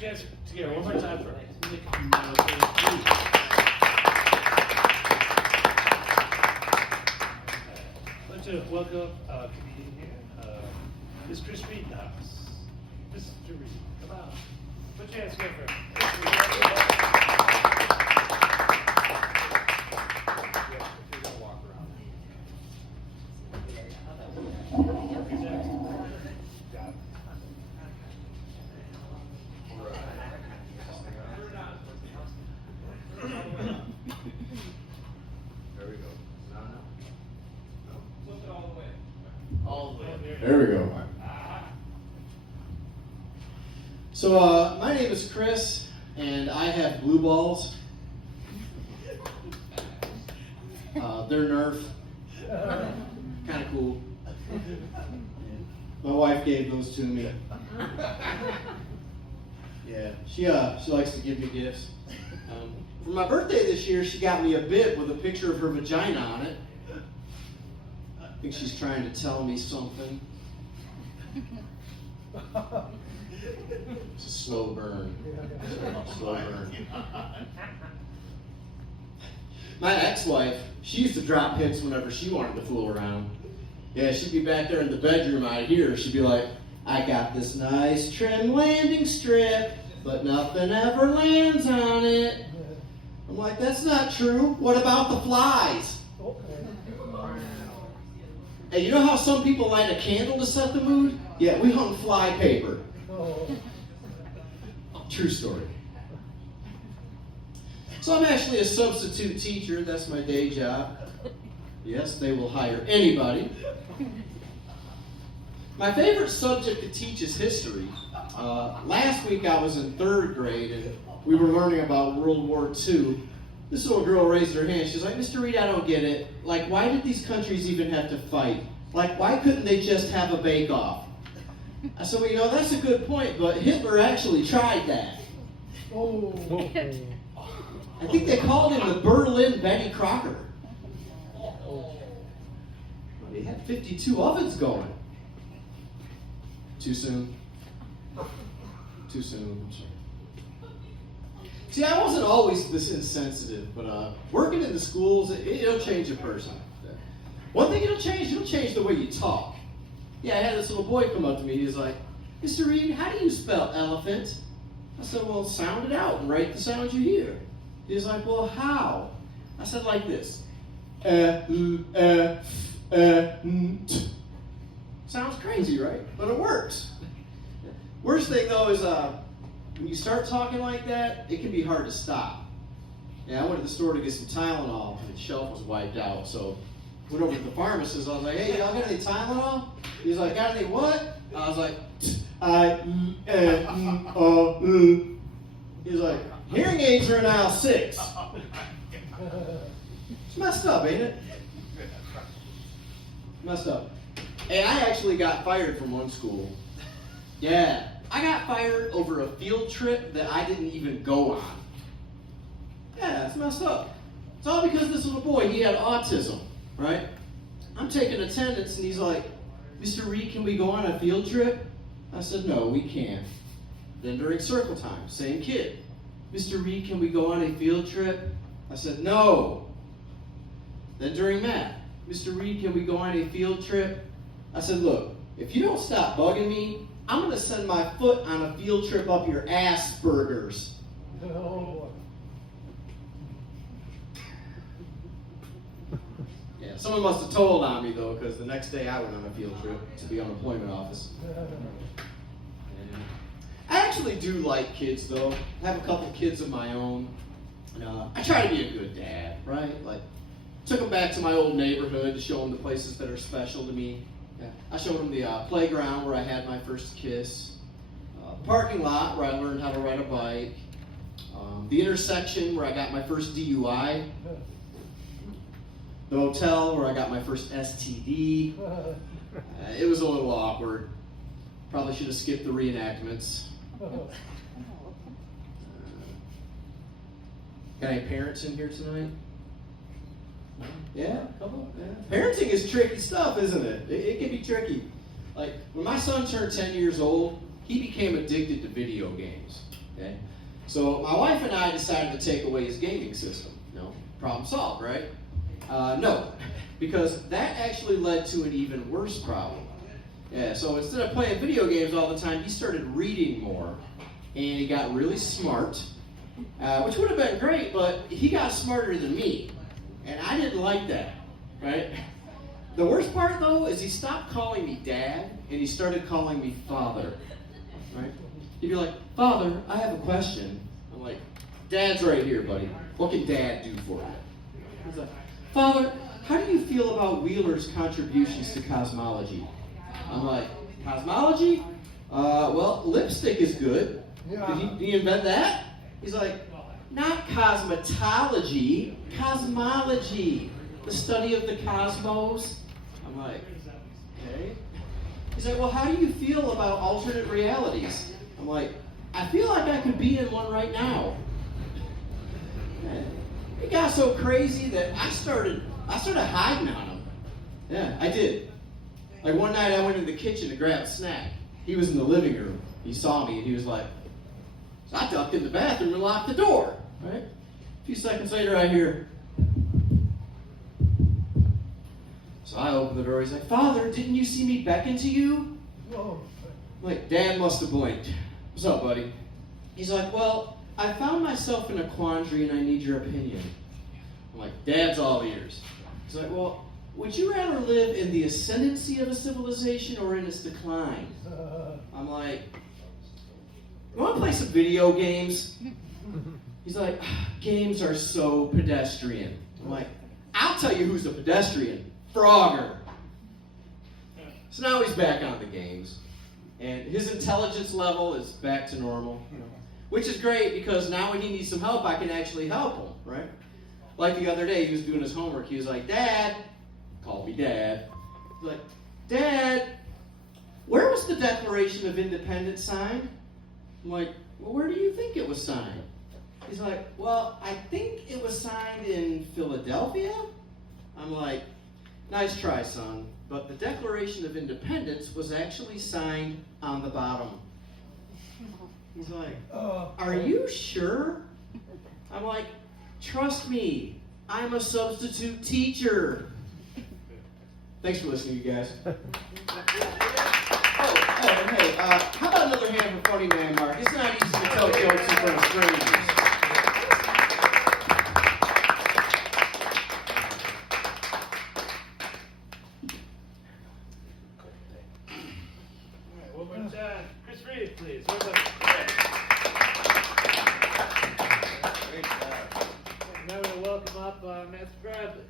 your hands together one more time for Nick. I'd like to welcome comedian here, Miss Chris Reed in the house. Mr. Reed, come on. Put your hands together for him. There we go. So, my name is Chris, and I have blue balls. They're Nerf. Kind of cool. My wife gave those to me. Yeah, she likes to give me gifts. For my birthday this year, she got me a bib with a picture of her vagina on it. I think she's trying to tell me something. It's a slow burn. Slow burn. My ex-wife, she used to drop hints whenever she wanted to fool around. Yeah, she'd be back there in the bedroom, I'd hear her. She'd be like, I got this nice trim landing strip, but nothing ever lands on it. I'm like, that's not true. What about the flies? Hey, you know how some people light a candle to set the mood? Yeah, we hung fly paper. True story. So I'm actually a substitute teacher. That's my day job. Yes, they will hire anybody. My favorite subject to teach is history. Last week I was in 3rd grade and we were learning about World War II. This little girl raised her hand. She's like, Mr. Reed, I don't get it. Like, why did these countries even have to fight? Like, why couldn't they just have a bake-off? I said, well, you know, that's a good point, but Hitler actually tried that. Oh. I think they called him the Berlin Betty Crocker. He had 52 ovens going. Too soon? Too soon. I'm sorry. See, I wasn't always this insensitive, but working in the schools, it'll change a person. One thing it'll change the way you talk. Yeah, I had this little boy come up to me. He was like, Mr. Reed, how do you spell elephant? I said, well, sound it out and write the sound you hear. He was like, well, how? I said, like this. Sounds crazy, right? But it works. Worst thing, though, is when you start talking like that, it can be hard to stop. Yeah, I went to the store to get some Tylenol, and the shelf was wiped out, so I went over to the pharmacist. I was like, hey, y'all got any Tylenol? He was like, got any what? I was like, He was like, hearing aids are in aisle 6. It's messed up, ain't it? Messed up. Hey, I actually got fired from one school. Yeah, I got fired over a field trip that I didn't even go on. Yeah, it's messed up. It's all because this little boy, he had autism, right? I'm taking attendance, and he's like, Mr. Reed, can we go on a field trip? I said, no, we can't. Then during circle time, same kid. Mr. Reed, can we go on a field trip? I said, no. Then during math, Mr. Reed, can we go on a field trip? I said, look, if you don't stop bugging me, I'm going to send my foot on a field trip up your ass burgers. No. Yeah, someone must have told on me, though, because the next day I went on a field trip to the unemployment office. I actually do like kids, though. I have a couple kids of my own. I try to be a good dad, right? Like, took them back to my old neighborhood to show them the places that are special to me. Yeah. I showed them the playground where I had my first kiss, the parking lot where I learned how to ride a bike, the intersection where I got my first DUI, the hotel where I got my first STD. It was a little awkward. Probably should have skipped the reenactments. Got any parents in here tonight? Yeah, a couple. Yeah. Parenting is tricky stuff, isn't it? It can be tricky. Like, when my son turned 10 years old, he became addicted to video games. Okay? So my wife and I decided to take away his gaming system. Problem solved, right? No, because that actually led to an even worse problem. Yeah, so instead of playing video games all the time, he started reading more, and he got really smart, which would have been great, but he got smarter than me, and I didn't like that, right? The worst part, though, is he stopped calling me Dad, and he started calling me Father, right? He'd be like, Father, I have a question. I'm like, Dad's right here, buddy. What can Dad do for you? He's like, Father, how do you feel about Wheeler's contributions to cosmology? I'm like, cosmology? Well, lipstick is good. Did he invent that? He's like, not cosmetology, cosmology, the study of the cosmos. I'm like, okay. He's like, well, how do you feel about alternate realities? I'm like, I feel like I could be in one right now. And it got so crazy that I started hiding on him. Yeah, I did. Like one night I went in the kitchen to grab a snack. He was in the living room. He saw me and he was like, so I ducked in the bathroom and locked the door. Right? A few seconds later I hear, so I opened the door. He's like, Father, didn't you see me beckon to you? Whoa. I'm like, Dad must have blinked. What's up, buddy? He's like, well, I found myself in a quandary and I need your opinion. I'm like, Dad's all ears. He's like, well, would you rather live in the ascendancy of a civilization or in its decline? I'm like, you want to play some video games? He's like, games are so pedestrian. I'm like, I'll tell you who's a pedestrian. Frogger. So now he's back on the games. And his intelligence level is back to normal. Which is great because now when he needs some help, I can actually help him, right? Like the other day, he was doing his homework. He was like, Dad, called me Dad. He's like, Dad, where was the Declaration of Independence signed? I'm like, well, where do you think it was signed? He's like, well, I think it was signed in Philadelphia. I'm like, nice try, son. But the Declaration of Independence was actually signed on the bottom. He's like, are you sure? I'm like, trust me, I'm a substitute teacher. Thanks for listening, you guys. And hey, how about another hand for Funny Man Mark? It's not easy to tell jokes in front of strangers. All right, one more time. Chris Reed, please. Great job. Now we're going to welcome up Matt Bradley.